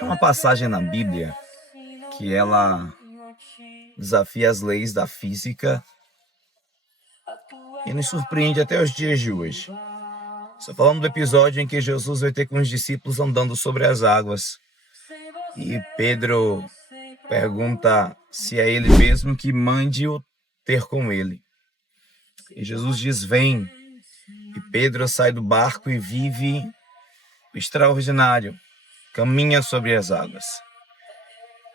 É uma passagem na Bíblia que ela desafia as leis da física e nos surpreende até os dias de hoje. Estou falando do episódio em que Jesus vai ter com os discípulos andando sobre as águas. E Pedro pergunta se é ele mesmo que mande-o ter com ele. E Jesus diz, vem. E Pedro sai do barco e vive o extraordinário. Caminha sobre as águas.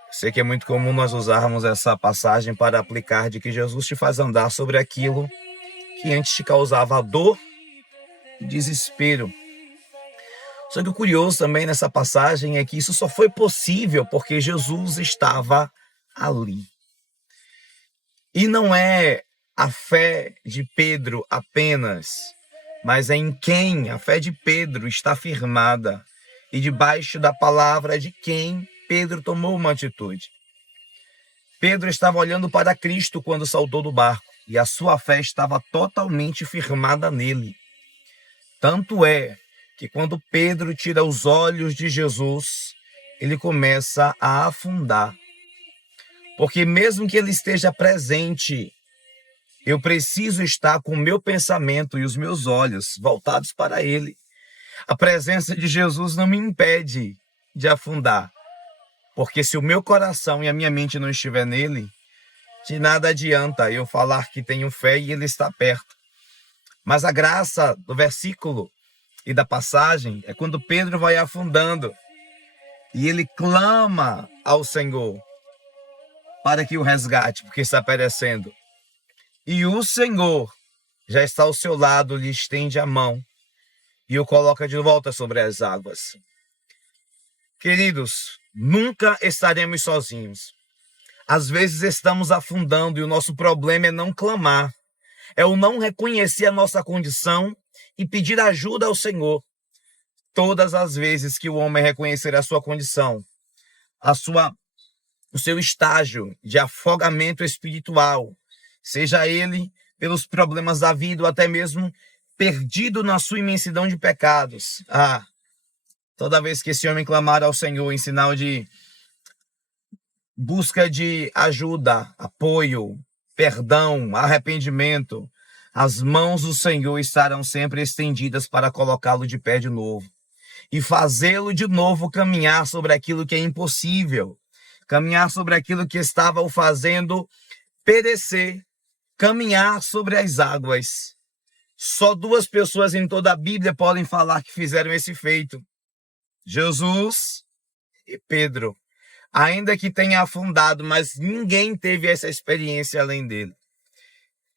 Sei que é muito comum nós usarmos essa passagem para aplicar de que Jesus te faz andar sobre aquilo que antes te causava dor e desespero. Só que o curioso também nessa passagem é que isso só foi possível porque Jesus estava ali. E não é a fé de Pedro apenas, mas é em quem a fé de Pedro está firmada e debaixo da palavra de quem Pedro tomou uma atitude. Pedro estava olhando para Cristo quando saltou do barco e a sua fé estava totalmente firmada nele. Tanto é que quando Pedro tira os olhos de Jesus, ele começa a afundar. Porque mesmo que ele esteja presente, eu preciso estar com o meu pensamento e os meus olhos voltados para ele. A presença de Jesus não me impede de afundar. Porque se o meu coração e a minha mente não estiver nele, de nada adianta eu falar que tenho fé e ele está perto. Mas a graça do versículo e da passagem é quando Pedro vai afundando e ele clama ao Senhor para que o resgate, porque está perecendo. E o Senhor já está ao seu lado, lhe estende a mão e o coloca de volta sobre as águas. Queridos, nunca estaremos sozinhos. Às vezes estamos afundando e o nosso problema é não clamar, é o não reconhecer a nossa condição e pedir ajuda ao Senhor. Todas as vezes que o homem reconhecer a sua condição, o seu estágio de afogamento espiritual, seja ele pelos problemas da vida ou até mesmo perdido na sua imensidão de pecados. Toda vez que esse homem clamar ao Senhor em sinal de busca de ajuda, apoio, perdão, arrependimento, as mãos do Senhor estarão sempre estendidas para colocá-lo de pé de novo e fazê-lo de novo caminhar sobre aquilo que é impossível, caminhar sobre aquilo que estava o fazendo perecer, caminhar sobre as águas. Só duas pessoas em toda a Bíblia podem falar que fizeram esse feito: Jesus e Pedro. Ainda que tenha afundado, mas ninguém teve essa experiência além dele.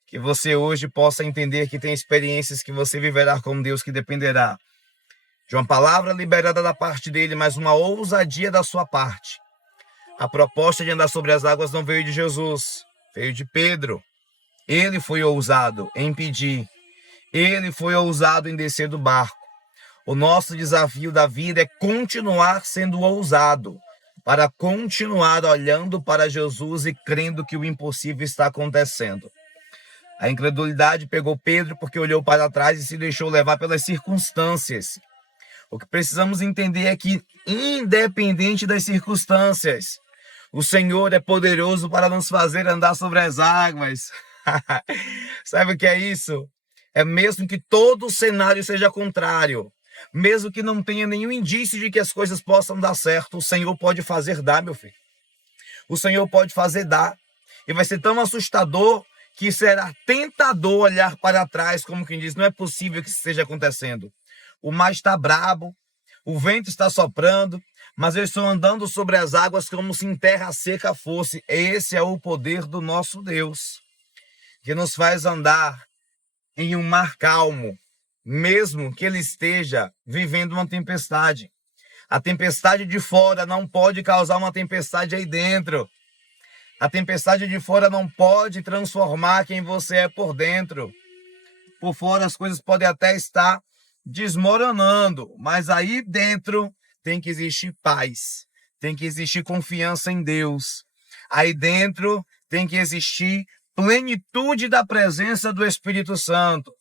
Que você hoje possa entender que tem experiências que você viverá com Deus, que dependerá de uma palavra liberada da parte dele, mas uma ousadia da sua parte. A proposta de andar sobre as águas não veio de Jesus, veio de Pedro. Ele foi ousado em pedir, ele foi ousado em descer do barco. O nosso desafio da vida é continuar sendo ousado, para continuar olhando para Jesus e crendo que o impossível está acontecendo. A incredulidade pegou Pedro porque olhou para trás e se deixou levar pelas circunstâncias. O que precisamos entender é que, independente das circunstâncias, o Senhor é poderoso para nos fazer andar sobre as águas. Sabe o que é isso? É mesmo que todo o cenário seja contrário, mesmo que não tenha nenhum indício de que as coisas possam dar certo, o Senhor pode fazer dar, meu filho. O Senhor pode fazer dar. E vai ser tão assustador que será tentador olhar para trás, como quem diz, não é possível que isso esteja acontecendo. O mar está brabo, o vento está soprando, mas eu estou andando sobre as águas como se em terra seca fosse. Esse é o poder do nosso Deus, que nos faz andar em um mar calmo, mesmo que ele esteja vivendo uma tempestade. A tempestade de fora não pode causar uma tempestade aí dentro. A tempestade de fora não pode transformar quem você é por dentro. Por fora as coisas podem até estar desmoronando, mas aí dentro tem que existir paz, tem que existir confiança em Deus. Aí dentro tem que existir plenitude da presença do Espírito Santo.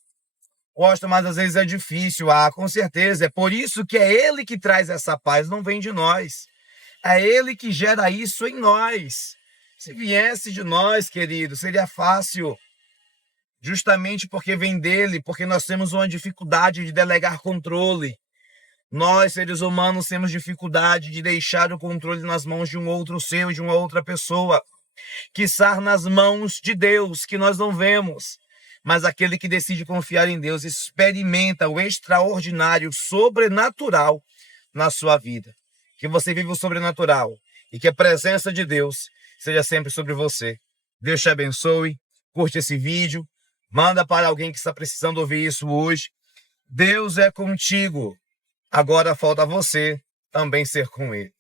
Gosto, mas às vezes é difícil. Com certeza. É por isso que é Ele que traz essa paz, não vem de nós. É Ele que gera isso em nós. Se viesse de nós, querido, seria fácil. Justamente porque vem dele, porque nós temos uma dificuldade de delegar controle. Nós, seres humanos, temos dificuldade de deixar o controle nas mãos de um outro ser, de uma outra pessoa. Quiçá nas mãos de Deus, que nós não vemos. Mas aquele que decide confiar em Deus experimenta o extraordinário, sobrenatural na sua vida. Que você viva o sobrenatural e que a presença de Deus seja sempre sobre você. Deus te abençoe. Curte esse vídeo. Manda para alguém que está precisando ouvir isso hoje. Deus é contigo. Agora falta você também ser com Ele.